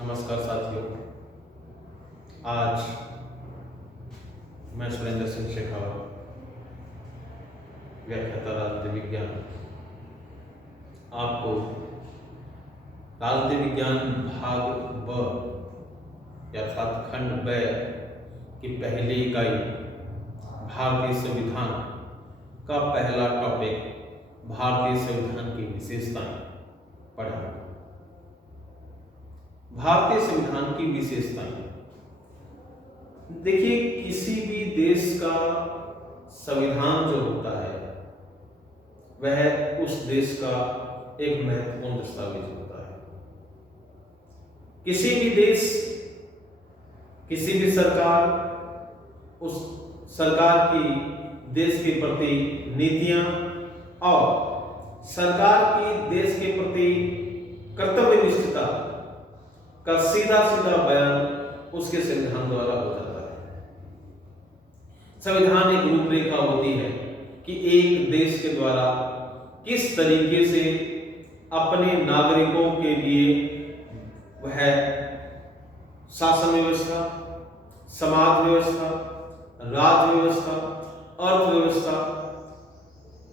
नमस्कार साथियों। आज मैं सुरेंद्र सिंह शेखावत, व्याख्याता राजनीति विज्ञान, आपको राजनीति विज्ञान भाग ब अर्थात खंड ब की पहली इकाई भारतीय संविधान का पहला टॉपिक भारतीय संविधान की विशेषताएं पढ़ा। भारतीय संविधान की विशेषताएं, देखिए, किसी भी देश का संविधान जो होता है वह उस देश का एक महत्वपूर्ण दस्तावेज होता है। किसी भी देश, किसी भी सरकार, उस सरकार की देश के प्रति नीतियां और सरकार की देश के प्रति कर्तव्यनिष्ठता का सीधा सीधा बयान उसके संविधान द्वारा हो जाता है। संविधान एक रूपरेखा होती है कि एक देश के द्वारा किस तरीके से अपने नागरिकों के लिए वह शासन व्यवस्था, समाज व्यवस्था, राज्य व्यवस्था, अर्थव्यवस्था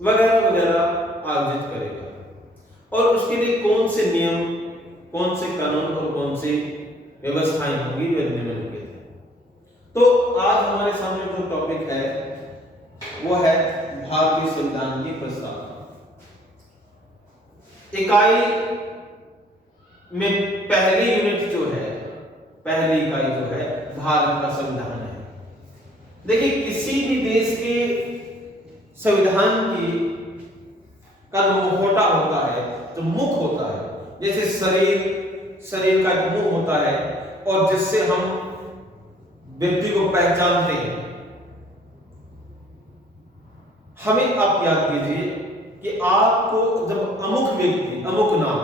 वगैरह वगैरह आयोजित करेगा और उसके लिए कौन से नियम, कौन से कानून और कौन सी व्यवस्थाएं होंगी जो निम्नलिखित है। तो आज हमारे सामने जो टॉपिक है वो है भारतीय संविधान की प्रस्तावना। इकाई में पहली यूनिट जो है, पहली इकाई जो है भारत का संविधान है। देखिए, किसी भी देश के संविधान की का जो मुखौटा होता है, जो मुख होता है, जैसे शरीर का एक मुंह होता है और जिससे हम व्यक्ति को पहचानते हैं। हमें आप याद कीजिए कि आपको जब अमुक व्यक्ति, अमुक नाम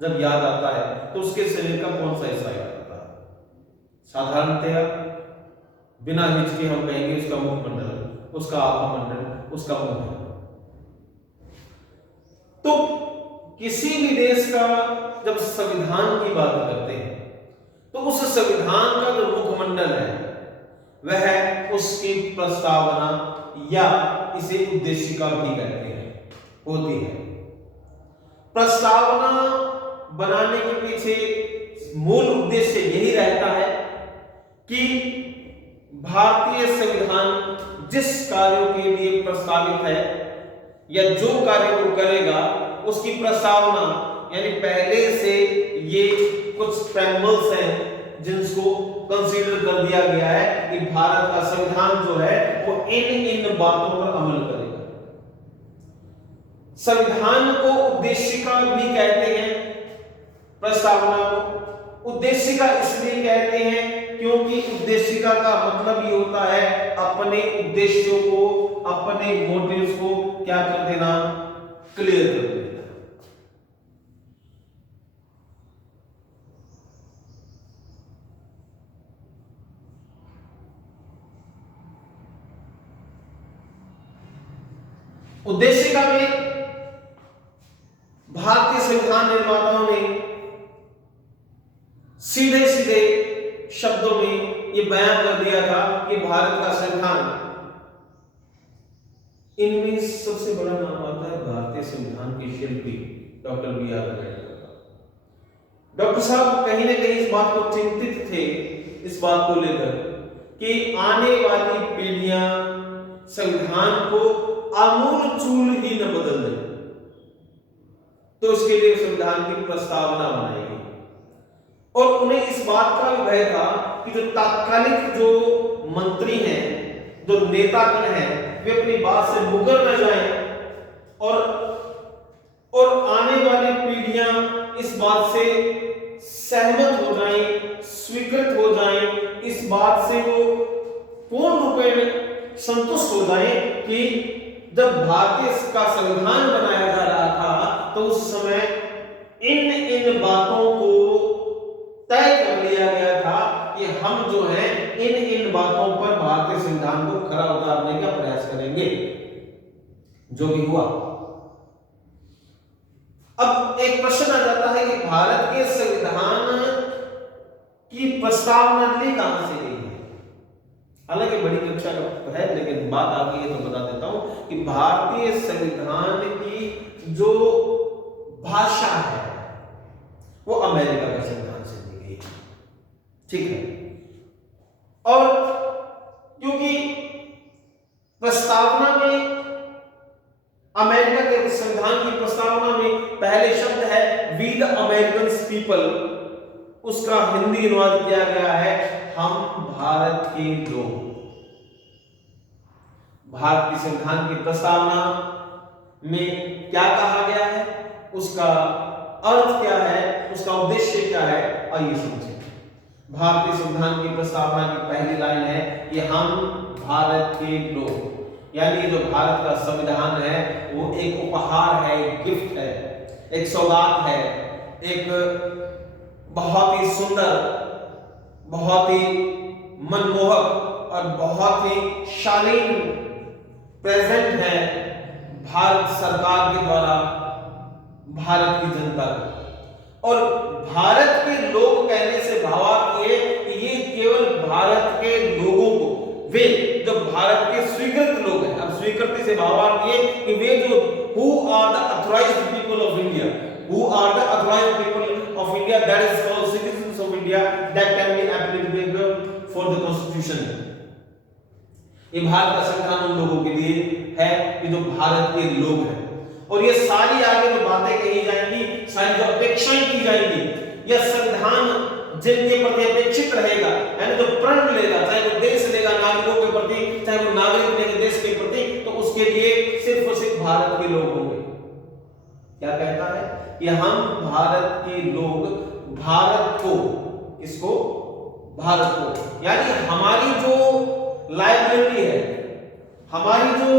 जब याद आता है तो उसके शरीर का कौन सा हिस्सा याद आता है? साधारणतया बिना हिचके हम कहेंगे उसका मुखमंडल, उसका आभामंडल, उसका मुंह है। तो किसी भी देश का जब संविधान की बात करते हैं तो उस संविधान का जो मुखमंडल है वह उसकी प्रस्तावना या इसे उद्देशिका भी कहते हैं, होती है। प्रस्तावना बनाने के पीछे मूल उद्देश्य यही रहता है कि भारतीय संविधान जिस कार्यों के लिए प्रस्तावित है या जो कार्य वो करेगा उसकी प्रस्तावना, यानी पहले से ये कुछ प्रेम्बल्स हैं जिनको कंसीडर कर दिया गया है कि भारत का संविधान जो है वो इन बातों पर अमल करेगा। संविधान को उद्देशिका भी कहते हैं, प्रस्तावना को उद्देशिका इसलिए कहते हैं क्योंकि उद्देशिका का मतलब ये होता है अपने उद्देश्यों को, अपने मोटिव्स को क्या कर देना, क्लियर कर देना। उद्देशिका में भारतीय संविधान निर्माताओं ने सीधे सीधे शब्दों में यह बयान कर दिया था कि भारत का संविधान, इनमें सबसे बड़ा नाम आता है भारतीय संविधान के शिल्पी डॉक्टर B.R. अम्बेडकर का। डॉक्टर साहब कहीं ना कहीं इस बात को चिंतित थे, इस बात को लेकर कि आने वाली पीढ़ियां संविधान को आमूल चूल ही न बदल दे, तो उसके लिए संविधान की प्रस्तावना बनाएगी। और उन्हें इस बात का भी भय था कि जो तात्कालिक जो मंत्री हैं, जो नेतागण हैं, वे अपनी बात से मुकर न जाएं और आने वाली पीढ़ियां इस बात से सहमत हो जाएं, स्वीकृत हो जाएं, इस बात से वो पूर्ण रूप में संतुष्ट हो जाएं कि जब भारतीय का संविधान बनाया जा रहा था तो उस समय इन बातों को तय कर लिया गया था कि हम जो है इन बातों पर भारतीय संविधान को खरा उतारने का प्रयास करेंगे, जो भी हुआ। अब एक प्रश्न आ जाता है कि भारत के संविधान प्रस्तावना ली कहां से गई है? हालांकि बड़ी कक्षा का है, लेकिन बात आ गई है तो बता देता हूं कि भारतीय संविधान की जो भाषा है वो अमेरिका के संविधान से ली गई है। ठीक है, और क्योंकि प्रस्तावना में, अमेरिका के संविधान की प्रस्तावना में पहले शब्द है वी द अमेरिकन पीपल, उसका हिंदी अनुवाद किया गया है हम भारत के लोग। भारत के संविधान की प्रस्तावना में क्या कहा गया है, उसका अर्थ क्या है, उसका उद्देश्य क्या है, आइए समझें। भारतीय संविधान की प्रस्तावना की पहली लाइन है कि हम भारत के लोग, यानी जो भारत का संविधान है वो एक उपहार है, एक गिफ्ट है, एक सौगात है, एक बहुत ही सुंदर, बहुत ही मनमोहक और बहुत ही शालीन प्रेजेंट है भारत सरकार के द्वारा भारत की जनता को। और भारत के लोग कहने से भावार्थ ये कि ये केवल भारत के लोगों को, वे जो भारत के स्वीकृत लोग हैं, अब स्वीकृति से भावार्थ ये कि वे जो who are the authorized people of India, who are the authorized people of India, that is called citizens of India, that can be applicable for the constitution। ये भारत का संविधान उन लोगों के लिए है कि जो भारत के लोग हैं, और ये सारी आगे जो बातें कही जाएंगी, सारी जो अपेक्षाएं की जाएंगी, यह संविधान जिनके प्रति अपेक्षित रहेगा, यानी जो प्रण लेगा, चाहे वो देश लेगा नागरिकों के प्रति, चाहे वो नागरिक लेंगे देश के प्रति, तो उसके लिए सिर्फ और सिर्फ भारत के लोग होंगे। क्या कहता है कि हम भारत के लोग भारत को, इसको भारत को, यानी हमारी जो लायबिलिटी है, हमारी जो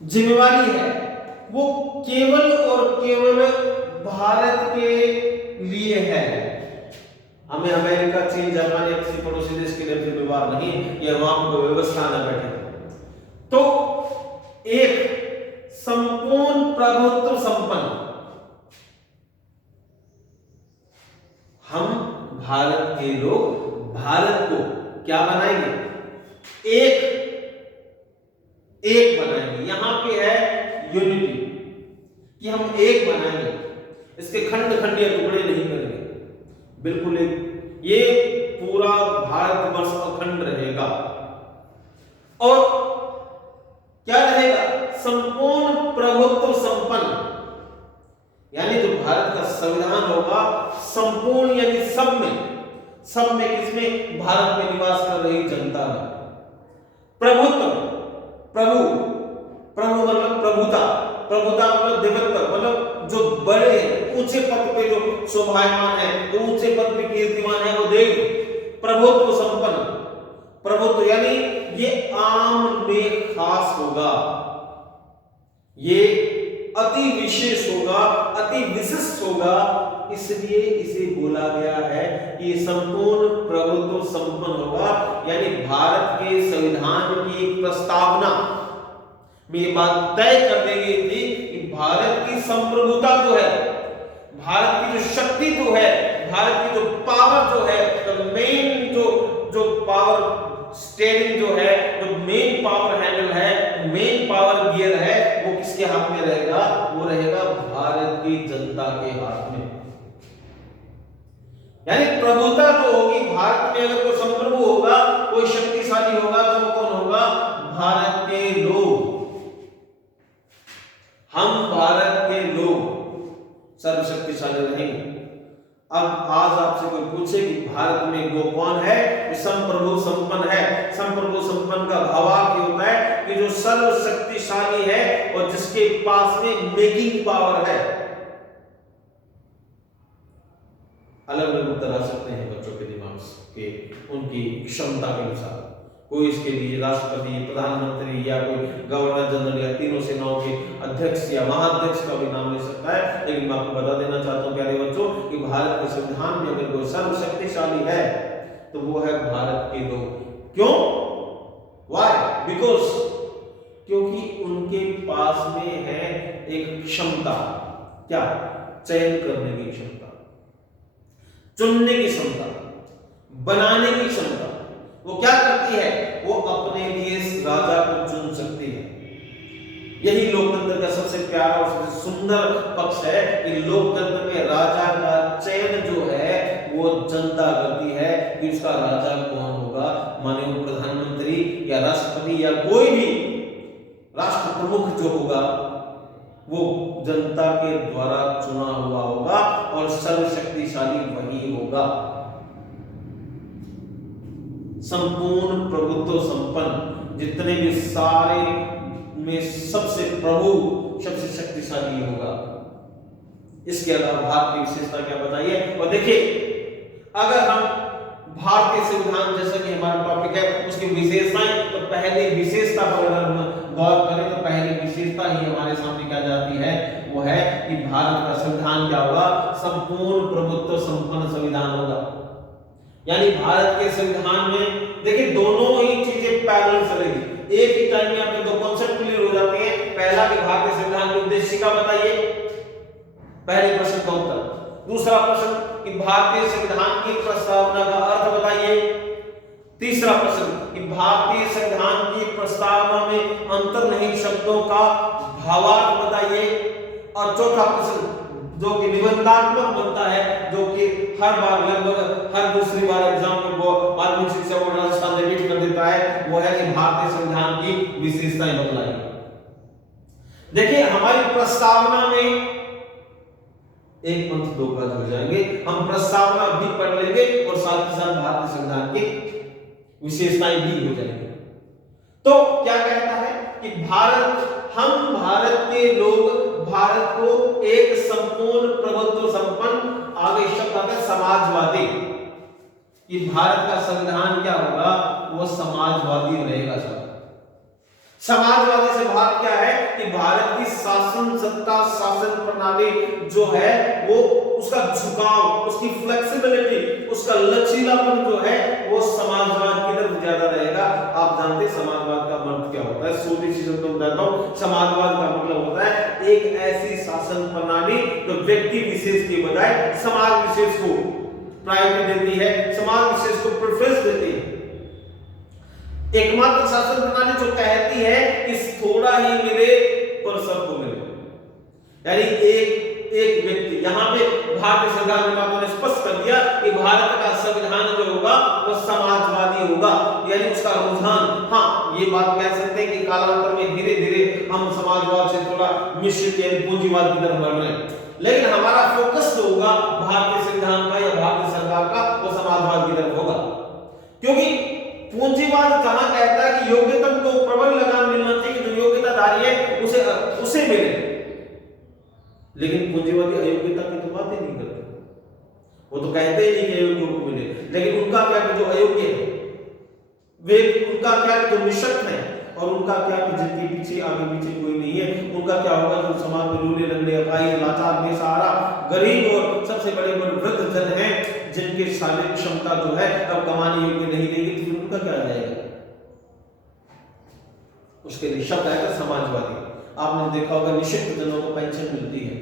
जिम्मेवारी है, वो केवल और केवल भारत के लिए है। हमें अमेरिका, चीन, जापान या किसी पड़ोसी देश के लिए व्यवहार नहीं, या वहां पर व्यवस्था न बैठे। तो एक संपूर्ण प्रभुत्व संपन्न, हम भारत के लोग भारत को क्या बनाएंगे, एक बनाएंगे। यहां पे है यूनिटी, कि हम एक बनाएंगे, इसके खंड खंडीय टुकड़े नहीं करेंगे, बिल्कुल एक, ये पूरा भारतवर्ष अखंड रहेगा। और क्या रहेगा, संपूर्ण प्रभुत्व संपन्न, यानी जो भारत का संविधान होगा संपूर्ण, यानी सब में किसमें, भारत में निवास कर रही जनता में। प्रभुत्व, प्रभु मतलब प्रभुता, मतलब देवत्व, मतलब जो बड़े ऊंचे पद पे जो शोभायमान है, जो ऊंचे पद पे कीर्तिमान है वो देव। प्रभुत्व संपन्न, प्रभुत्व यानी ये आम में खास होगा, ये अति विशेष होगा, अति विशिष्ट होगा, इसलिए इसे बोला गया है कि संपूर्ण प्रभुत्व संपन्न होगा। यानी भारत के संविधान की एक प्रस्तावना में ये बात तय कर दी गई थी कि भारत की संप्रभुता जो है, भारत की जो शक्ति जो है, भारत की जो पावर जो है, द मेन जो पावर स्टीयरिंग जो है, जो मेन पावर हैंडल है, मेन पावर गियर है, वो किसके हाथ में रहेगा, वो रहेगा भारत की जनता के हाथ में। यानी प्रभुता जो होगी भारत में, अगर कोई संप्रभु होगा, कोई शक्तिशाली होगा, तो वो कौन होगा, भारत के लोग। हम भारत के लोग सर्वशक्तिशाली रहेंगे। अब आज आपसे कोई पूछे कि भारत में वो कौन है, संप्रभु संपन्न है। संप्रभु संपन्न का भावार्थ होता है कि जो सर्वशक्तिशाली है और जिसके पास में मेकिंग पावर है। अलग अलग उत्तर आ सकते हैं बच्चों के दिमाग के, उनकी क्षमता के अनुसार। कोई इसके लिए राष्ट्रपति, प्रधानमंत्री या कोई गवर्नर जनरल या तीनों सेनाओं के अध्यक्ष या महाअध्यक्ष का भी नाम ले सकता है। लेकिन मैं आपको बता देना चाहता हूं प्यारे बच्चों कि भारत के संविधान में अगर कोई सर्वशक्तिशाली है तो वो है भारत के लोग। क्यों? व्हाई? बिकॉज, क्योंकि उनके पास में है एक क्षमता। क्या? चयन करने की क्षमता। चुनने की क्षमता, बनाने की क्षमता। वो क्या करती है? वो अपने लिए राजा को चुन सकती है। यही लोकतंत्र का सबसे प्यारा और सबसे सुंदर पक्ष है कि लोकतंत्र में राजा का चयन जो है वो जनता करती है कि उसका राजा कौन होगा। माने वो प्रधानमंत्री या राष्ट्रपति या कोई भी राष्ट्र प्रमुख जो होगा वो जनता के द्वारा चुना हुआ होगा और सर्वशक्तिशाली वही होगा। संपूर्ण प्रभुत्व संपन्न, जितने भी सारे में सबसे प्रभु, सबसे शक्तिशाली होगा। इसके अलावा भारत की विशेषता क्या बताइए? और देखिए, अगर हम भारतीय संविधान जैसा कि हमारा टॉपिक है उसकी विशेषताएं, तो पहली विशेषता पर अगर हम गौर करें तो पहली विशेषता ही हमारे सामने क्या जाती है? वो है कि भारत का संविधान क्या होगा? संपूर्ण प्रभुत्व संपन्न संविधान होगा। यानी भारत के संविधान में देखिए दोनों ही चीजें पैरेलल चलेगी। एक ही टाइम में आपके दो कॉन्सेप्ट क्लियर हो जाते हैं। पहला कि भारतीय संविधान के उद्देश्य का बताइए, पहले प्रश्न का उत्तर। दूसरा प्रश्न कि भारतीय संविधान की प्रस्तावना का अर्थ बताइए। तीसरा प्रश्न कि भारतीय संविधान की प्रस्तावना में अंतर्निहित शब्दों का भावार्थ बताइए। और चौथा प्रश्न जो कि निबंधात्मक बनता है, जो कि हर बार लगभग हर दूसरी बार एग्जाम में वो माध्यमिक शिक्षा बोर्ड राजस्थान रिपीट कर देता है, वो है कि भारतीय संविधान की विशेषताएं बतलाइए। देखिए हमारी प्रस्तावना में एक पंथ दो काज हो जाएंगे। हम प्रस्तावना भी पढ़ लेंगे और साथ ही साथ भारतीय संविधान की विशेषताएं भी हो जाएंगी। तो क्या कहता है कि हम भारत के लोग भारत को एक संपूर्ण प्रभुत्व संपन्न, आगे शब्द आता है समाजवादी, कि भारत का संविधान क्या होगा? वो समाजवादी रहेगा। समाजवादी से भारत क्या है कि भारत की शासन सत्ता, शासन प्रणाली जो है वो उसका झुकाव, उसकी फ्लेक्सिबिलिटी, उसका लचीलापन जो है वो समाजवाद की तरफ ज्यादा रहेगा। आप जानते हैं समाजवाद का मतलब क्या होता है? छोटी चीजों को बताता हूं। समाजवाद का मतलब होता है एक ऐसी शासन प्रणाली जो व्यक्ति विशेष के बजाय समाज विशेष को प्रायोरिटी देती है, समाज विशेष को प्रेफरेंस देती है। एकमात्र शासन प्रणाली जो कहती है कि थोड़ा ही मिले पर सबको मिले। यानी एक व्यक्ति, यहां पे भारतीय संविधान निर्माताओं ने स्पष्ट कर दिया कि भारत का संविधान जो होगा वो समाजवादी होगा। यानी उसका रुझान, हाँ ये बात कह सकते हैं कि कालांतर में धीरे धीरे हम समाजवाद से थोड़ा मिश्रित यानी पूंजीवाद की तरफ बढ़ रहे हैं, लेकिन हमारा फोकस जो होगा भारतीय संविधान का या भारतीय सरकार का वो समाजवाद की तरफ होगा। क्योंकि पूंजीवाद जहां कहता है कि योग्यता को प्रबल लगाम मिलना चाहिए, जो योग्यताधारी है उसे मिले, लेकिन पूंजीवादी अयोग्यता की तो बात ही नहीं करते। वो तो कहते ही नहीं कि अयोग्य को मिले, लेकिन उनका क्या कि जो अयोग्य है वे, उनका क्या कि जो निशक्त है, और उनका क्या कि जिनके पीछे आगे पीछे कोई नहीं है, उनका क्या होगा? जो समाज में लूले लंगड़े भाई लाचार बेसहारा गरीब और सबसे बड़े वृद्ध जन हैं जिनकी शारीरिक क्षमता जो है अब कमाने योग्य नहीं रहेगी, तो उनका क्या आ जाएगा? उसके लिए शब्द आएगा समाजवादी। आपने देखा होगा निश्चित जनों को पेंशन मिलती है,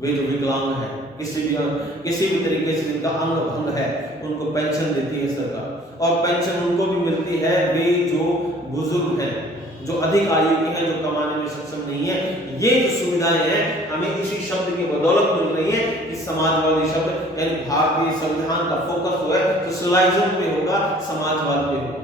वे जो विकलांग है, किसी भी तरीके से जिनका अंग भंग है उनको पेंशन देती है सरकार, और पेंशन उनको भी मिलती है वे जो बुजुर्ग हैं, जो अधिक आयु के हैं, जो कमाने में सक्षम नहीं है। ये जो सुविधाएं हैं हमें इसी शब्द की बदौलत मिल रही है कि समाजवादी शब्द, यानी भारतीय संविधान का फोकस जो है सोशलाइजेशन पे होगा, समाजवाद पे होगा।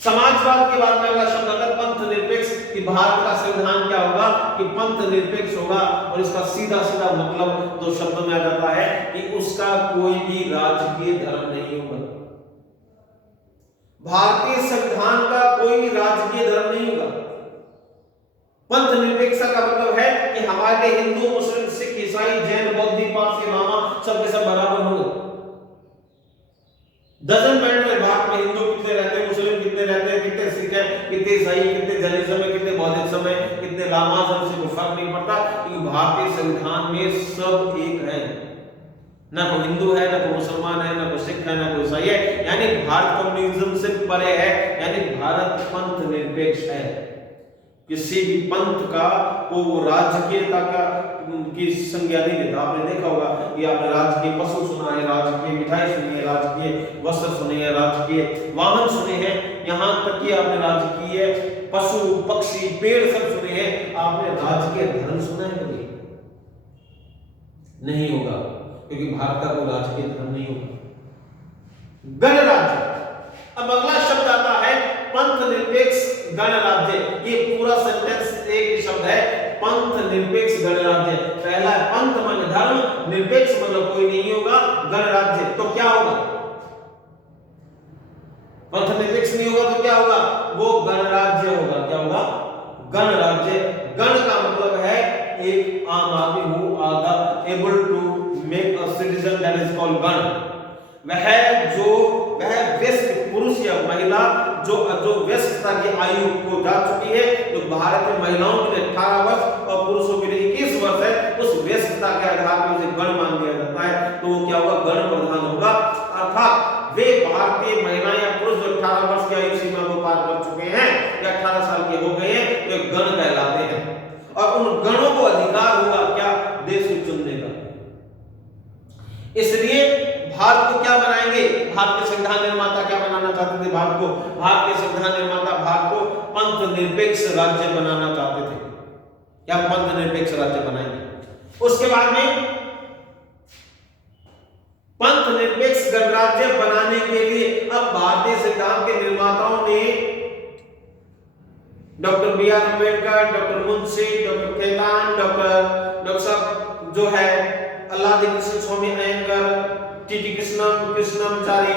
समाजवाद के बाद में अगला शब्द आता है पंथ निरपेक्ष, कि भारत का संविधान क्या होगा? कि पंथ निरपेक्ष होगा, और इसका सीधा सीधा मतलब दो शब्दों में आ जाता है कि उसका कोई भी राजकीय धर्म नहीं होगा। भारतीय संविधान का कोई भी राजकीय धर्म नहीं होगा। पंथ निरपेक्षता का मतलब है कि हमारे हिंदू, मुस्लिम, सिख, ईसाई, जैन, बौद्ध, पारसी, लामा सबके सब बराबर होंगे। डजंट मैटर भारत में हिंदू कितने रहते हैं, मुस्लिम कितने रहते हैं, कितने सिख हैं, कितने ईसाई, कितने जैनिज्म में, कितने बौद्धिज्म में, कितने लामाज्म से कोई फर्क नहीं पड़ता, क्योंकि भारतीय संविधान में सब एक है। ना कोई हिंदू है, ना कोई मुसलमान है, ना कोई सिख है, ना कोई ईसाई है। यानी भारत कम्युनिज्म से परे है, यानी भारत पंथ निरपेक्ष है। किसी भी पंथ का को वो राजकीयता का की संज्ञा नहीं देता। आपने देखा होगा कि आपने राजकीय पशु सुना है, राजकीय मिठाई सुनी है, राजकीय वस्त्र सुने हैं, राजकीय वाहन सुने हैं, यहाँ तक कि आपने राजकीय पशु पक्षी पेड़ सब सुने हैं। आपने राजकीय धर्म सुना है कभी? नहीं होगा, क्योंकि भारत का कोई राजकीय धर्म नहीं होगा। गणराज्य, अब अगला शब्द आता है पंथ निरपेक्ष गणराज्य। ये पूरा सेंटेंस एक शब्द है, पंथ निरपेक्ष गणराज्य। पहला है पंथ माने धर्म, निरपेक्ष मतलब कोई नहीं होगा, गणराज्य तो क्या होगा? पंथ निरपेक्ष नहीं होगा तो क्या होगा? वो गणराज्य होगा। क्या होगा? गणराज्य। गण का मतलब है एक आम आदमी who are able to make a citizen, that is called गण। वह व्यस्क पुरुष या महिला जो व्यस्तता की आयु को जा चुकी है, तो भारत में महिलाओं के लिए 18 वर्ष और पुरुषों के लिए 21 वर्ष है, उस व्यस्तता के आधार पर उसे गण मान दिया जाता है। तो वो क्या होगा? गण प्रधान होगा। अर्थात वे भारतीय महिलाएं या पुरुष जो 18 वर्ष की आयु सीमा को पार कर चुके हैं या 18 साल के हो गए हैं, वे गण कहलाते हैं। और उन गणों को अधिकार होगा क्या? देश को चुनने का। इसलिए भारत को क्या बनाएंगे? भारत के संविधान निर्माता क्या बनाना चाहते थे? भारत के संविधान निर्माता भारत को पंथ निरपेक्ष राज्य बनाना चाहते थे। क्या पंथ निरपेक्ष राज्य बनाएंगे? उसके बाद में पंथ निरपेक्ष गणराज्य बनाने के लिए अब भारतीय संविधान के निर्माताओं ने doctor B R Ambedkar, doctor Munshi, doctor Khaitan, doctor साहब जो है अल्लादी कृष्ण स्वामी अयंगर, टीटी कृष्णमाचारी,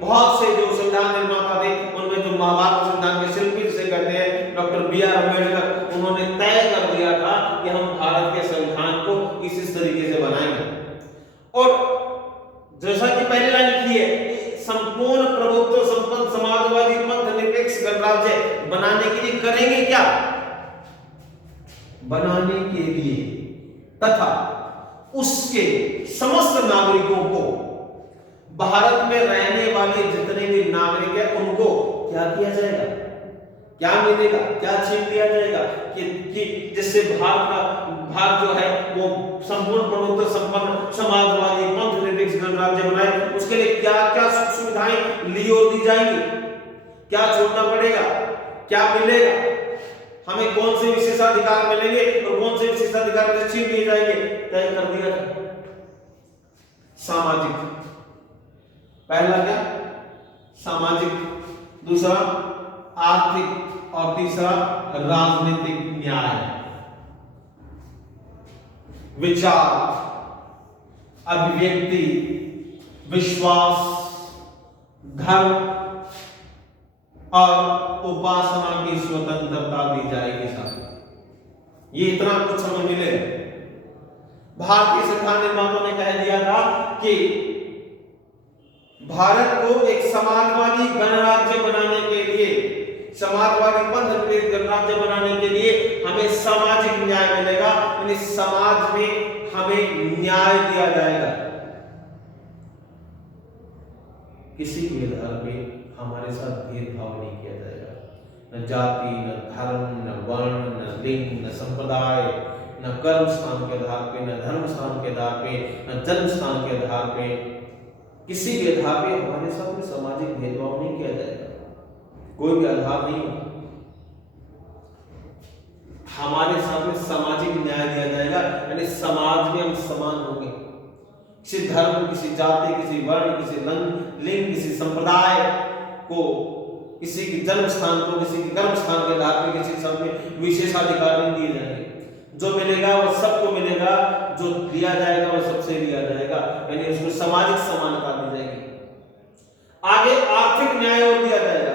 बहुत से जो संविधान निर्माता थे, उनमें जो महाभारत संविधान के शिल्पी जिसे कहते हैं डॉक्टर बी आर अम्बेडकर, उन्होंने तय कर दिया था कि हम भारत के संविधान को इस तरीके से बनाएंगे। और जैसा कि पहले लाइन लिखी है, संपूर्ण प्रभुत्व संपन्न समाजवादी पंथ निरपेक्ष गणराज्य बनाने के लिए करेंगे क्या? बनाने के लिए तथा उसके समस्त नागरिकों को, भारत में रहने वाले जितने भी नागरिक हैं उनको क्या किया जाएगा? क्या मिलेगा? क्या छीन लिया जाएगा कि जिससे भारत जो है वो संपूर्ण प्रभुत्व संपन्न समाजवादी पंथ निरपेक्ष गणराज्य बनाए। उसके लिए क्या क्या सुख सुविधाएं दी जाएंगी? क्या छोड़ना पड़ेगा? क्या मिलेगा? हमें कौन से विशेषाधिकार मिलेंगे और कौन से विशेषाधिकार छीन लिए जाएंगे? तय कर दिया था। सामाजिक, पहला क्या? सामाजिक, दूसरा आर्थिक और तीसरा राजनीतिक न्याय, विचार, अभिव्यक्ति, विश्वास, धर्म और उपासना की स्वतंत्रता दी जाएगी। साहब ये इतना कुछ हमें मिले। भारतीय संविधान निर्माताओं ने कह दिया था कि भारत को एक समाजवादी गणराज्य बनाने के लिए, समाजवादी पंथ निरपेक्ष गणराज्य बनाने के लिए हमें सामाजिक न्याय मिलेगा, यानी समाज में हमें न्याय दिया जाएगा। किसी भी आधार पे हमारे साथ भेदभाव नहीं किया जाएगा, न जाति, न धर्म, न वर्ण, न लिंग, न संप्रदाय, न कर्म स्थान के आधार पे, न धर्म स्थान के आधार पे, न जन्म स्थान के आधार पे, किसी भी आधार पे हमारे साथ में सामाजिक भेदभाव नहीं किया जाएगा। कोई भी आधार नहीं होगा, हमारे साथ में सामाजिक न्याय दिया जाएगा, यानी समाज में हम समान होंगे। किसी धर्म, किसी जाति, किसी वर्ण, किसी लिंग, किसी संप्रदाय को, किसी के जन्म स्थान को, किसी के कर्म स्थान के आधार पर किसी सब में विशेषाधिकार नहीं दिए जाएंगे। जो मिलेगा वो सबको मिलेगा, जो दिया जाएगा वो सबसे लिया जाएगा, यानी उसको सामाजिक समानता दी जाएगी। आगे आर्थिक न्याय और दिया जाएगा,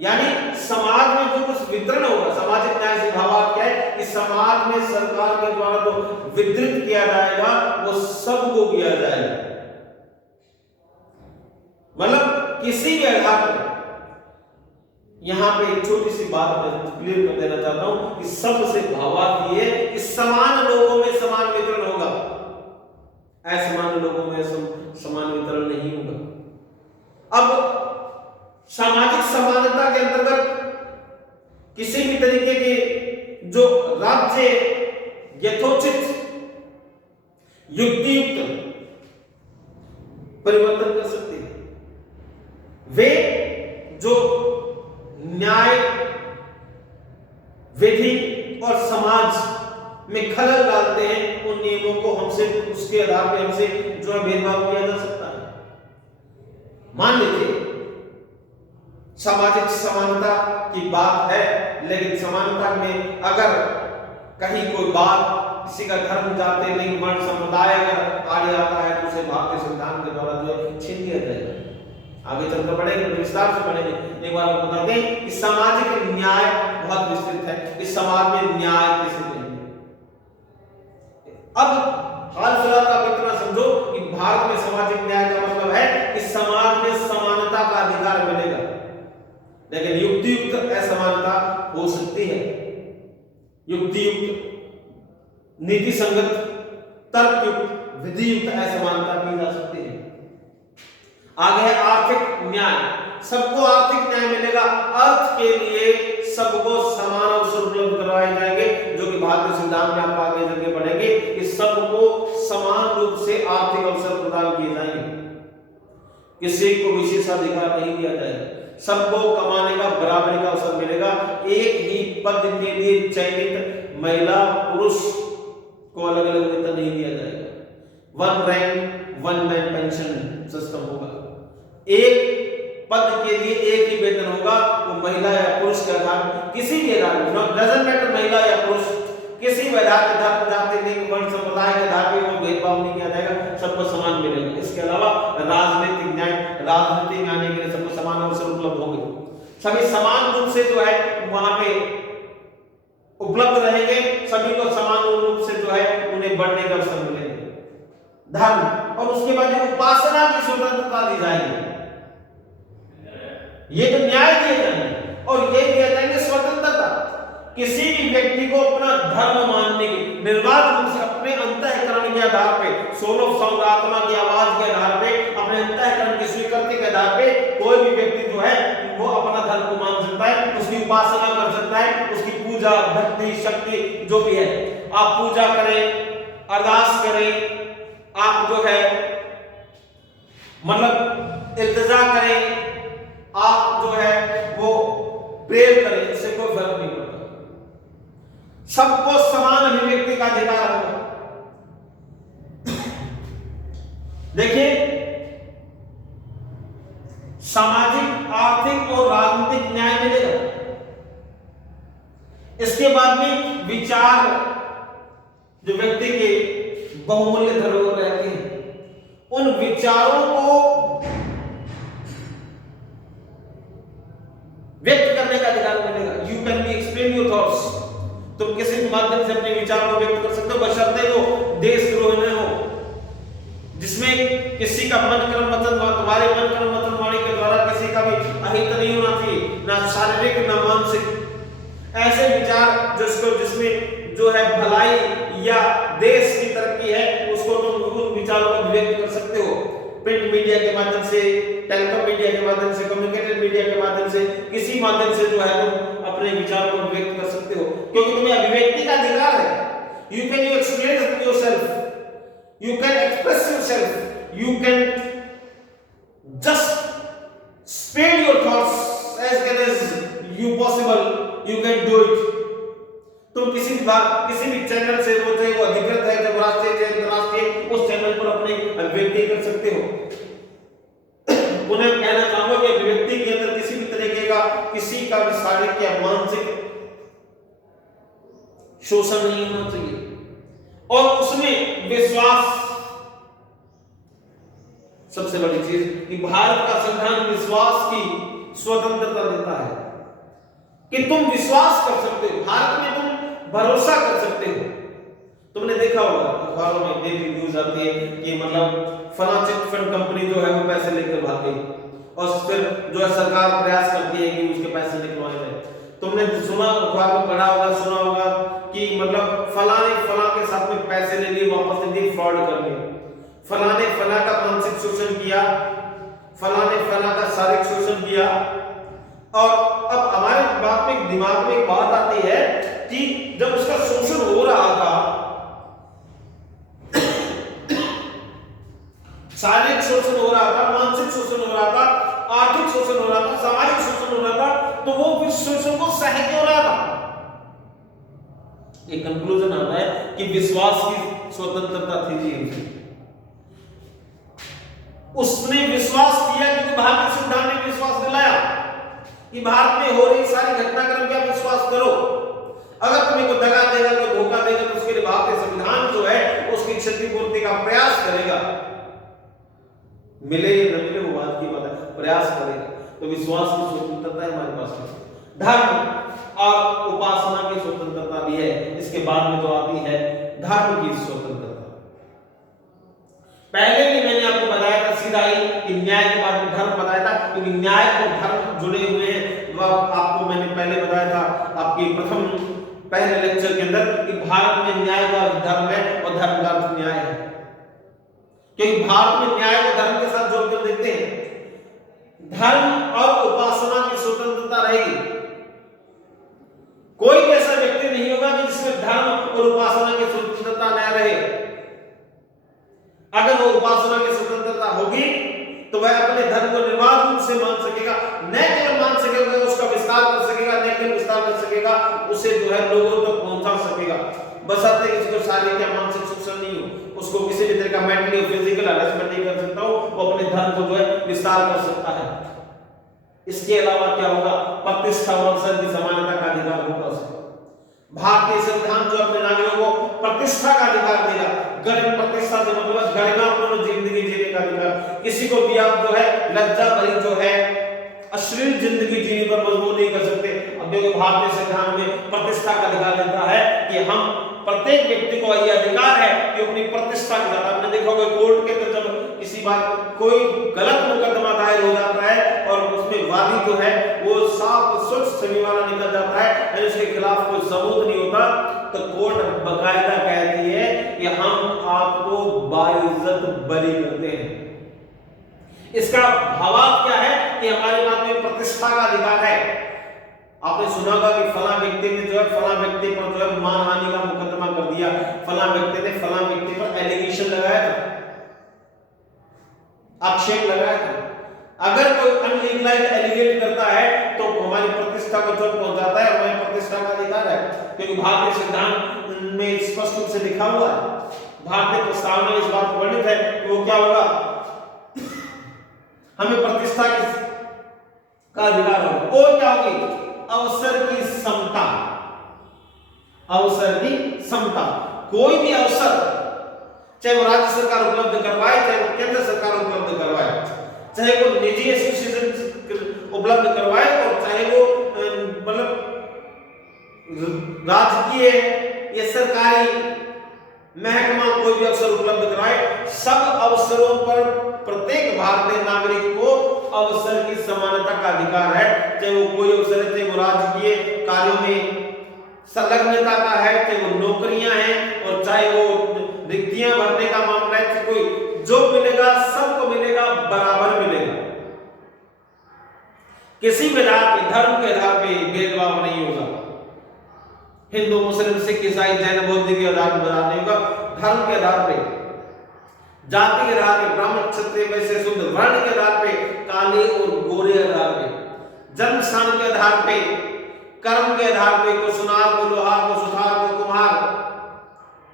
यानी समाज में जो कुछ वितरण होगा, सामाजिक न्याय से भावार्थ क्या है कि समाज में सरकार के द्वारा जो वितरित किया जाएगा वो सबको किया जाएगा। मतलब किसी भी आधार पर, यहां पे एक छोटी सी बात क्लियर कर देना चाहता हूं कि सबसे भावार्थ ये कि समान लोगों में समान वितरण होगा, असमान लोगों में समान वितरण नहीं होगा। अब सामाजिक समानता के अंतर्गत किसी भी तरीके के जो राज्य यथोचित युक्तियुक्त परिवर्तन कर सकते हैं, वे जो न्याय, विधि और समाज में खलल डालते हैं, उन नियमों को हमसे, उसके आधार पर हमसे जो है भेदभाव किया जा सकता है। मान लीजिए सामाजिक समानता की बात है, लेकिन समानता में अगर कहीं कोई बात किसी का धर्म, जाति, लिंग, वर्ण, समुदाय अगर आड़े आता है तो उसे भारतीय संविधान के द्वारा जो है छीन लिया जाएगा। आगे चलकर पढ़ेंगे, विस्तार से पढ़ेंगे। एक बार आपको बता दें कि सामाजिक न्याय बहुत विस्तृत है। इस समाज में न्याय किसे कहेंगे? अब हाल फिलहाल आप इतना समझो कि भारत में सामाजिक न्याय का मतलब है कि समाज में समानता का अधिकार मिलेगा, लेकिन युक्तियुक्त असमानता हो सकती है। युक्तियुक्त, नीति संगत, तर्कयुक्त, विधियुक्त असमानता की जा सकती है। आगे है आर्थिक न्याय। सबको आर्थिक न्याय मिलेगा। अर्थ के लिए सबको समान अवसर उपलब्ध करवाए जाएंगे, जो कि भारतीय संविधान में आप आगे जगह पढ़ेंगे कि सबको समान रूप से आर्थिक अवसर प्रदान किए जाएंगे। किसी को विशेषाधिकार नहीं दिया जाएगा। सबको कमाने का बराबरी का अवसर मिलेगा। एक ही पद के लिए चयनित महिला पुरुष को अलग अलग वेतन नहीं दिया जाएगा। One rank one man pension system होगा। एक पद के लिए एक ही वेतन होगा, वो महिला या पुरुष के आधार, किसी भी आधार पर, डजंट मैटर महिला या पुरुष, किसी भी आधार के आधार, जाति, लिंग, वर्ण, समुदाय के आधार पर वो भेदभाव नहीं किया जाएगा, सबको समान मिलेगा। इसके अलावा राजनीतिक न्याय, राजनीति में आने के लिए सबको समान अवसर उपलब्ध होंगे। सभी समान रूप से जो है वहां पे उपलब्ध रहेंगे। सभी को समान रूप से जो है उन्हें बढ़ने का अवसर मिलेगा। धर्म और उसके बाद उपासना की स्वतंत्रता दी जाएगी। ये तो न्याय दिए जाएंगे और ये दिया जाएंगे स्वतंत्रता। किसी भी व्यक्ति को अपना धर्म मानने की, निर्वाध रूप से अपने अंतःकरण के आधार पे, सोल ऑफ साउंड, आत्मा की आवाज के आधार पे, अपने अंतःकरण की स्वीकृति के आधार पे कोई भी व्यक्ति जो है वो अपना धर्म को मान सकता है, उसकी उपासना कर सकता है, उसकी पूजा, भक्ति, शक्ति जो भी है, आप पूजा करें, अरदास करें, आप जो है मतलब इल्तिजा करें, आप जो है वो प्रेयर करें, इससे कोई फर्क नहीं पड़ता। सबको समान अभिव्यक्ति का अधिकार होगा। देखिए, सामाजिक, आर्थिक और राजनीतिक न्याय मिलेगा। इसके बाद में विचार, जो व्यक्ति के बहुमूल्य धरोहर रहते हैं, उन विचारों को व्यक्त करने का अधिकार मिलेगा। You can be explain your thoughts. तुम किसी भी माध्यम से अपने विचार को व्यक्त कर सकते हो, बशर्ते वो देशद्रोही न हो, जिसमें किसी का मन कर्म वचन, तुम्हारे मन कर्म वचन वाणी के द्वारा किसी का भी अहित नहीं होना चाहिए, ना शारीरिक ना मानसिक। ऐसे विचार जिसमें जो है भलाई या देश की तरक्की है, उसको तुम उन विचारों को व्यक्त कर सकते हो। प्रिंट मीडिया के माध्यम से, टेलीकॉम मीडिया के माध्यम से, कम्युनिकेशन मीडिया के माध्यम से, किसी माध्यम से जो है तुम अपने विचार को व्यक्त कर सकते हो, क्योंकि तुम्हें अभिव्यक्ति का अधिकार है। You can express yourself, you can express yourself, you can just spread your thoughts as well as you possible, you can do it. तुम किसी भी चैनल से, वो चाहे वो अधिकृत है, जब राष्ट्रीय चाहे अंतरराष्ट्रीय, उस चैनल पर अपनी अभिव्यक्ति कर सकते हो। उन्हें कहना चाहूंगा कि अभिव्यक्ति के अंदर किसी भी तरीके का, किसी का भी शारीरिक या मानसिक शोषण नहीं होना चाहिए, और उसमें विश्वास सबसे बड़ी चीज कि भारत का संविधान विश्वास की स्वतंत्रता देता है कि तुम विश्वास कर सकते हो, भारत में तुम भरोसा कर सकते हो। तुमने देखा होगा अखबारों में डेली न्यूज आती है कि मतलब फला चिट फंड कंपनी जो है वो पैसे लेकर भाग गई, और फिर जो है सरकार प्रयास करती है कि उसके पैसे निकलवाए जाए। तुमने सुना, अखबार में पढ़ा होगा, सुना होगा कि मतलब फला ने फला के साथ में पैसे ले लिए, वापस ले लिए, फ्रॉड कर लिए, फला ने फला का मानसिक शोषण किया, फला ने फला का शारीरिक शोषण किया। और अब हमारे दिमाग में एक बात आती है कि जब उसका शोषण हो रहा था, शारीरिक शोषण हो रहा था, मानसिक शोषण हो रहा था, आर्थिक शोषण हो रहा था, सामाजिक शोषण हो रहा था, तो वो फिर शोषण को सह क्यों रहा था? एक कंक्लूजन आता है कि विश्वास की स्वतंत्रता थी। उसने विश्वास किया क्योंकि भारतीय संविधान ने विश्वास दिलाया कि भारत में हो रही सारी घटनाक्रम का विश्वास करो। अगर तुम्हें कोई दगा देगा, कोई धोखा देगा, तो उसके लिए भारतीय संविधान जो है उसकी क्षतिपूर्ति का प्रयास करेगा। मिले या न मिले वो बात की बात है, प्रयास करेगा। तो विश्वास की स्वतंत्रता है हमारे पास। धर्म और उपासना की स्वतंत्रता भी है। इसके बाद में तो आती है धर्म की स्वतंत्रता। पहले भी मैंने आपको बताया था सीधा ही कि न्याय के बाद में धर्म बताया था, क्योंकि न्याय और धर्म जुड़े हुए हैं। आपको मैंने पहले बताया था आपके पहले लेक्चर के अंदर कि भारत में न्याय का धर्म है और धर्म का अर्थ न्याय है, क्योंकि भारत में न्याय को धर्म के साथ जोड़कर देखते हैं। धर्म और उपासना की स्वतंत्रता रहेगी। कोई भी ऐसा व्यक्ति नहीं होगा कि जिसमें धर्म और उपासना की स्वतंत्रता न रहे। अगर वो उपासना की स्वतंत्रता होगी तो वह अपने धर्म को निर्बाध रूप से मान सकेगा, न केवल मान सकेगा, उसका विस्तार कर सकेगा, न केवल विस्तार कर सकेगा, उसे जो है लोगों तक पहुंचा सकेगा। बशर्ते किसी को शारीरिक या मानसिक शोषण नहीं हो, उसको किसी भी तरह का मेंटली और फिजिकल हरासमेंट नहीं कर सकता हो, वो अपने धर्म को जो है विस्तार कर सकता है। इसके अलावा क्या होगा? प्रतिष्ठा और अवसर की समानता का अधिकार होगा उसे। भारतीय संविधान जो अपने नागरिकों को प्रतिष्ठा का अधिकार देगा। गरिमा प्रतिष्ठा से मतलब गरिमापूर्ण जिंदगी जीने का अधिकार। किसी को भी आप जो है लज्जा भरी जो है अश्लील जिंदगी जीने पर मजबूर नहीं कर सकते। अब देखो भारतीय संविधान में प्रतिष्ठा का अधिकार देता है कि हम प्रत्येक व्यक्ति को यह अधिकार है कि अपनी प्रतिष्ठा के साथ, आपने देखा होगा कोर्ट के अंदर जब किसी बात कोई गलत मुकदमा दायर हो जाता है और उसमें वादी जो है वो साफ स्वच्छ छवि वाला निकल जाता है, यानी उसके खिलाफ कोई सबूत नहीं होता, तो कोर्ट बकायदा कहती है कि हम आपको बाइज्जत बरी करते हैं। इसका भावार्थ क्या है कि हमारे पास में प्रतिष्ठा का अधिकार है। आपने सुना होगा कि फला व्यक्ति ने जो है फला व्यक्ति पर जो है मानहानि का मुकदमा कर दिया, फला व्यक्ति ने फला व्यक्ति पर एलिगेशन लगाया था, आक्षेप लगाया था। अगर कोई अनलीगलाइज एलिगेट करता है तो हमारी प्रतिष्ठा को चोट पहुंचाता है, हमारी प्रतिष्ठा का अधिकार है, क्योंकि भारतीय संविधान में स्पष्ट रूप से लिखा हुआ है, भारतीय प्रस्तावना में इस बात को वर्णित है कि वो क्या होगा, हमें प्रतिष्ठा का अधिकार होगा। और क्या होगी? अवसर की समता। अवसर की समता। कोई भी अवसर चाहे वो राज्य सरकार उपलब्ध करवाए, चाहे वो केंद्र सरकार उपलब्ध करवाए, चाहे वो निजी एसोसिएशन उपलब्ध करवाए और चाहे वो मतलब राजकीय या सरकारी महकमा कोई भी अवसर उपलब्ध कराए, सब अवसरों पर प्रत्येक भारतीय नागरिक को अवसर की समानता का अधिकार है। चाहे वो कोई अवसर है, चाहे वो राजकीय कार्यों में संलग्नता का है, चाहे वो नौकरियां हैं और चाहे वो रिक्तियां भरने का मामला है, चाहे कोई जो मिलेगा सबको मिलेगा, बराबर मिलेगा। किसी भी आधार पे, धर्म के आधार पे भेदभाव नहीं होगा। हिंदू, मुस्लिम, सिख, ईसाई, जैन, बौद्ध के आधार पर नहीं होगा। धर्म के आधार पे, जाति के आधार पे, ब्राह्मण, क्षत्रिय, वैश्य, शूद्र, वर्ण के आधार पे, काले और गोरे आधार पे, जन्म स्थान के आधार पे, कर्म के आधार पे, को सुनार, को लोहार, को सुथार, को कुम्हार,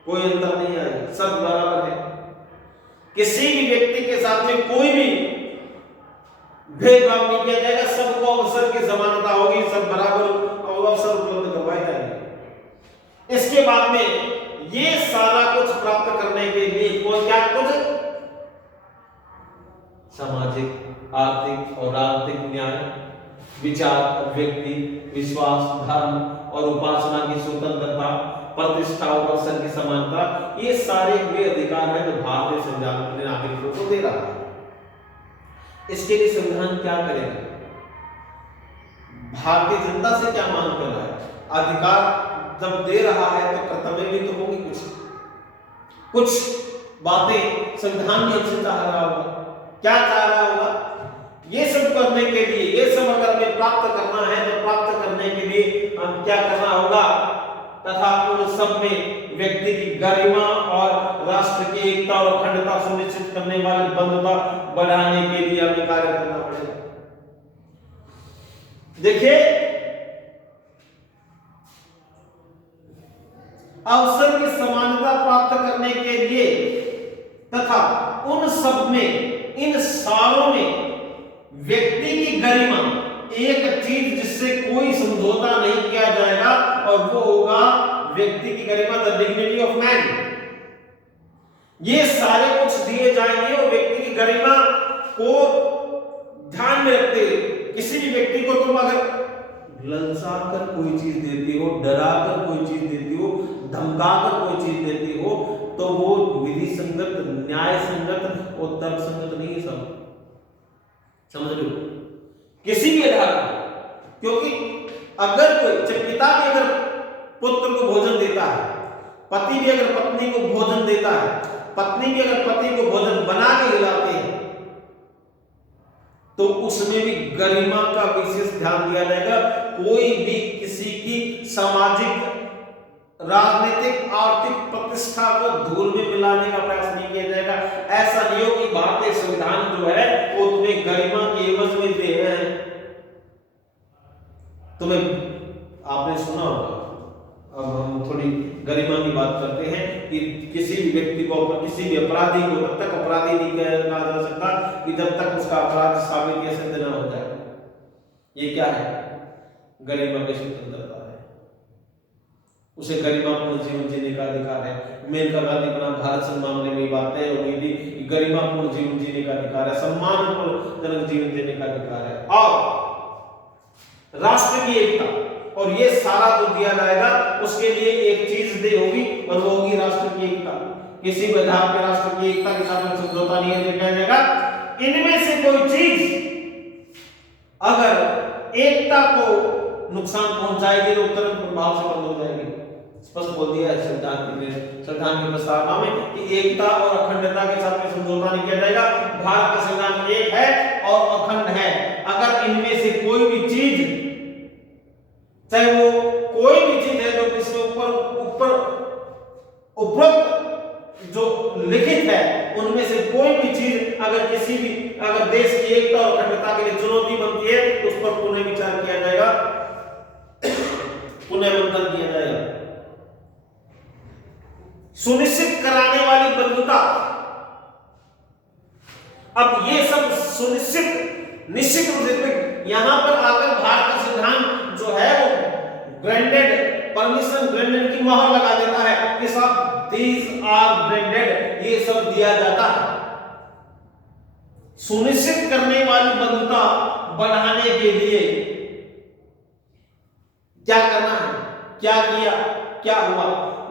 कोई अंतर नहीं आएगा, सब बराबर है। किसी भी व्यक्ति के साथ में कोई भी भेदभाव नहीं किया जाएगा, सबको अवसर की समानता होगी, सब बराबर अवसर उपलब्ध करवाए जाएंगे। इसके बाद में ये सारा कुछ प्राप्त करने के लिए कौन क्या कुछ सामाजिक, आर्थिक और राजनीतिक न्याय, विचार, अभिव्यक्ति, विश्वास, धर्म और उपासना की स्वतंत्रता, प्रतिष्ठा और अवसर की समानता, ये सारे वे अधिकार हैं जो भारतीय संविधान अपने नागरिकों को दे रहा है। इसके लिए संविधान क्या करेगा? भारतीय जनता से क्या मांग कर रहा है? अधिकार जब दे रहा है तो कर्तव्य भी तो होंगे, कुछ बातें संविधान भी हमसे चाह रहा होगा। क्या चाह रहा होगा? ये सब करने के लिए, ये सब अगर हमें प्राप्त करना है तो प्राप्त करने के लिए हम क्या करना होगा? तथा उन सब में व्यक्ति की गरिमा और राष्ट्र की एकता और अखंडता सुनिश्चित करने वाली बंधुता बढ़ाने के लिए हमें कार्य करना पड़ेगा। देखिए, अवसर की समानता प्राप्त करने के लिए तथा उन सब में, इन सारों में व्यक्ति की गरिमा, एक चीज जिससे कोई समझौता नहीं किया जाएगा, और वो होगा व्यक्ति की गरिमा, द डिग्निटी ऑफ मैन। ये सारे कुछ दिए जाएंगे और व्यक्ति की गरिमा को ध्यान में रखते हुए, किसी भी व्यक्ति को तुम अगर ललचा कर कोई चीज देती हो, डरा कर कोई चीज देती हो, धमका कर कोई चीज देती हो, तो वो विधि संगत, न्याय संगत और तर्क संगत नहीं है। सब समझ लो, किसी भी आधार पर। क्योंकि अगर कोई पिता भी अगर पुत्र को भोजन देता है, पति भी अगर पत्नी को भोजन देता है, पत्नी भी अगर पति को भोजन बना के खिलाते हैं, तो उसमें भी गरिमा का विशेष ध्यान दिया जाएगा। कोई भी किसी की सामाजिक, राजनीतिक, आर्थिक प्रतिष्ठा को धूल में मिलाने का प्रयास नहीं किया जाएगा। ऐसा नहीं हो कि भारतीय संविधान जो है वो तुम्हें गरिमा के एवज में दे रहे हैं। तुम्हें आपने सुना होगा, अब हम थोड़ी गरिमा की बात करते हैं कि किसी भी व्यक्ति को, किसी भी अपराधी को तब तक अपराधी नहीं कहा जा सकता कि जब तक उसका अपराध साबित या सिद्ध न हो जाए। ये क्या है? गरिमा की स्वतंत्रता है, उसे गरिमापूर्ण जीवन जीने का अधिकार है। मेनका गांधी बना भारत संघ मामले में बात तय हो गई थी कि गरिमापूर्ण जीवन जीने का अधिकार है, सम्मानजनक जीवन जीने का अधिकार है, और राष्ट्र की एकता, और ये सारा जो दिया जाएगा उसके लिए एक चीज दे होगी, और वो होगी राष्ट्र की एकता। किसी भी आधार पर राष्ट्र की एकता के साथ समझौता नहीं किया जाएगा। इनमें से कोई चीज अगर एकता को नुकसान पहुंचाएगी तो तुरंत प्रभाव से बंद हो जाएगी। स्पष्ट बोल दिया है संविधान की प्रस्तावना में कि एकता और अखंडता के साथ में समझौता नहीं किया जाएगा। भारत का संविधान एक है और अखंड है। अगर इनमें से कोई भी चीज, चाहे वो कोई भी चीज है जो इसके ऊपर उपरोक्त जो लिखित है, उनमें से कोई भी चीज अगर किसी भी, अगर देश की एकता और अखंडता के लिए चुनौती बनती है तो उस पर पुनः विचार किया जाएगा, पुनर्मंथन किया जाएगा। सुनिश्चित कराने वाली बंधुता, अब ये सब सुनिश्चित, निश्चित रूप से यहां पर आकर भारत का संविधान जो है वो ग्रांटेड, परमिशन ग्रांटेड की मोहर लगा देता है कि सब दीज आर ग्रांटेड, ये सब दिया जाता है। सुनिश्चित करने वाली बंधुता बढ़ाने के लिए क्या करना है, क्या किया, क्या हुआ?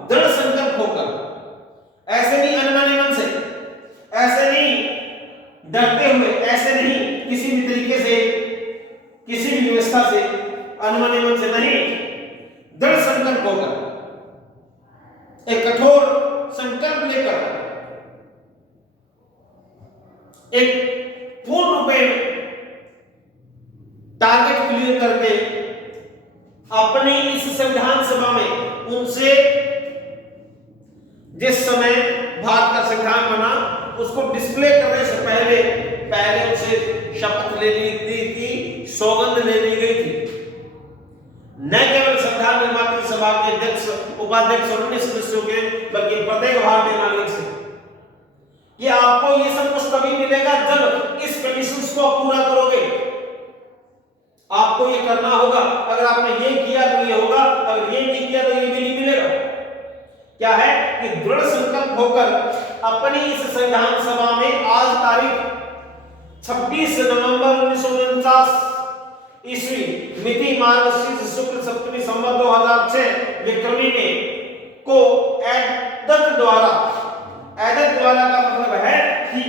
दृढ़ संकल्प होकर, ऐसे नहीं अनमने मन से, ऐसे नहीं डरते हुए, ऐसे नहीं किसी भी तरीके से, किसी भी व्यवस्था से अनमने मन से नहीं, दृढ़ संकल्प होकर, एक कठोर संकल्प लेकर, एक पूर्ण रूप में टारगेट क्लियर करके अपनी इस संविधान सभा में उनसे, जिस समय भारत का संविधान बना उसको डिस्प्ले करने से पहले उसे शपथ ले ली थी, सौगंध ले ली गई थी। न केवल संविधान निर्माता सभा के अध्यक्ष, उपाध्यक्ष और अन्य सदस्यों के, बल्कि प्रत्येक भारतीय नागरिक से। ये आपको ये सब कुछ तभी मिलेगा जब इस कंडीशंस को पूरा करोगे। आपको ये करना होगा, अगर आपने ये किया तो ये होगा, अगर ये नहीं किया तो ये भी नहीं मिलेगा। क्या है कि दृढ़ संकल्प होकर अपनी इस संविधान सभा में आज तारीख 26 नवंबर 1949 ईस्वी मिति मार्गशीर्ष शुक्ल सप्तमी संवत 2006 विक्रमी में को एडत द्वारा का मतलब है कि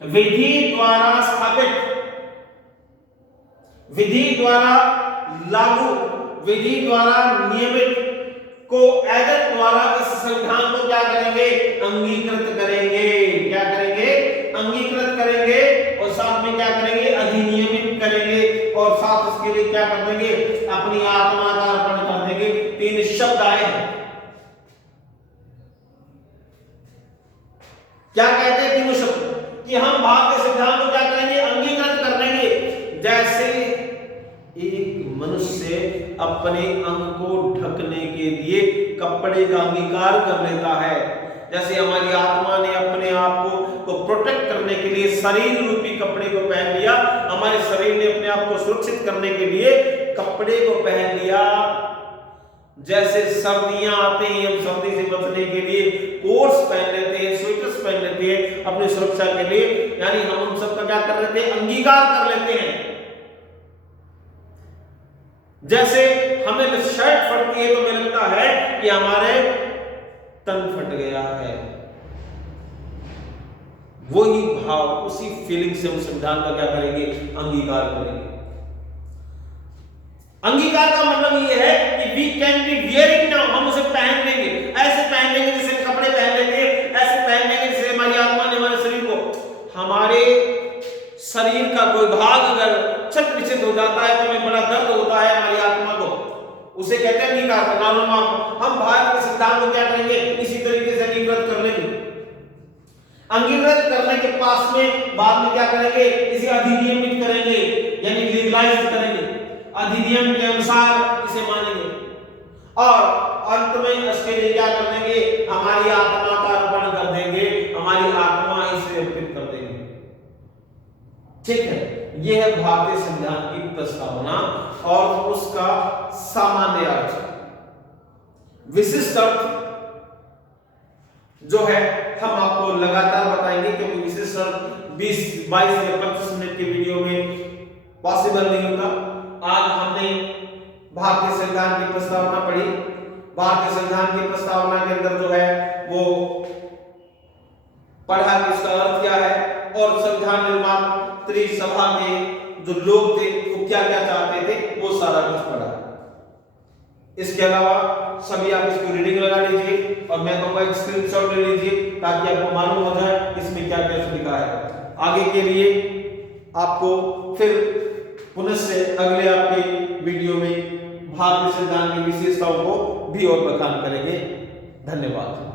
विधि द्वारा स्थापित, विधि द्वारा लागू, विधि द्वारा नियमित को एडत द्वारा इस संविधान को क्या करेंगे? अंगीकृत करेंगे। क्या करेंगे? अंगीकृत करेंगे, और साथ में क्या करेंगे? अधिनियमित करेंगे, और साथ इसके लिए क्या कर देंगे? अपनी आत्मा का अर्पण कर देंगे। से अपने अंग को ढकने के लिए कपड़े का अंगीकार कर लेता है। जैसे हमारी आत्मा ने अपने आप को प्रोटेक्ट करने के लिए शरीर रूपी कपड़े को पहन लिया, हमारे शरीर ने अपने आप को सुरक्षित करने के लिए कपड़े को पहन लिया। जैसे सर्दियां आते हैं, हम सर्दी से बचने के लिए कोट्स पहन लेते हैं, स्वेटर्स पहन लेते हैं अपनी सुरक्षा के लिए, यानी हम उन सब का क्या कर लेते हैं, अंगीकार कर लेते हैं। जैसे हमें शर्ट फटती है तो हमें लगता है कि हमारे तन फट गया है, वही भाव, उसी फीलिंग से हम संविधान का क्या करेंगे, अंगीकार करेंगे। अंगीकार का मतलब ये है कि we can be wearing now, हम उसे पहन लेंगे, ऐसे पहन लेंगे जैसे कपड़े पहन लेते हैं, ऐसे पहन लेंगे जैसे हमारी आत्मा ने हमारे शरीर को, हमारे शरीर का कोई भाग अगर छत विच्छित हो जाता है तो हमें बड़ा दर्द होता है हमारी आत्मा को, उसे कहते हैं अंगीकार करना। हम भारत के सिद्धांत को क्या करेंगे, इसी तरीके से अंगीकृत कर लेंगे। अंगीकृत करने के पास में बाद में क्या करेंगे, इसे अधिनियमित करेंगे, यानी लीगलाइज करेंगे, अधिनियम के अनुसार इसे मानेंगे, और अंत में इसके लिए क्या कर देंगे, हमारी आत्मा का अर्पण कर देंगे, हमारी आत्मा इसे अर्पित कर देंगे। ठीक है, यह है भारतीय संविधान की प्रस्तावना और उसका सामान्य अर्थ। विशिष्ट अर्थ जो है हम आपको लगातार बताएंगे, क्योंकि विशिष्ट अर्थ 20, 22 या 25 मिनट के वीडियो में पॉसिबल नहीं होता। आज हमने भारतीय संविधान की प्रस्तावना पढ़ी। भारतीय संविधान की प्रस्तावना के अंदर जो है वो पढ़ा कि इसका अर्थ क्या है, और संविधान निर्मात्री सभा के जो लोग थे वो क्या क्या चाहते थे, वो सारा कुछ पढ़ा। इसके अलावा सभी आप इसको रीडिंग लगा लीजिए, और मैं कहूंगा एक स्क्रीनशॉट ले लीजिए ताकि आपको मालूम हो जाए इसमें क्या क्या लिखा है। आगे के लिए आपको फिर पुनः से अगले आपके वीडियो में भारतीय संविधान की विशेषताओं को भी और बखान करेंगे। धन्यवाद।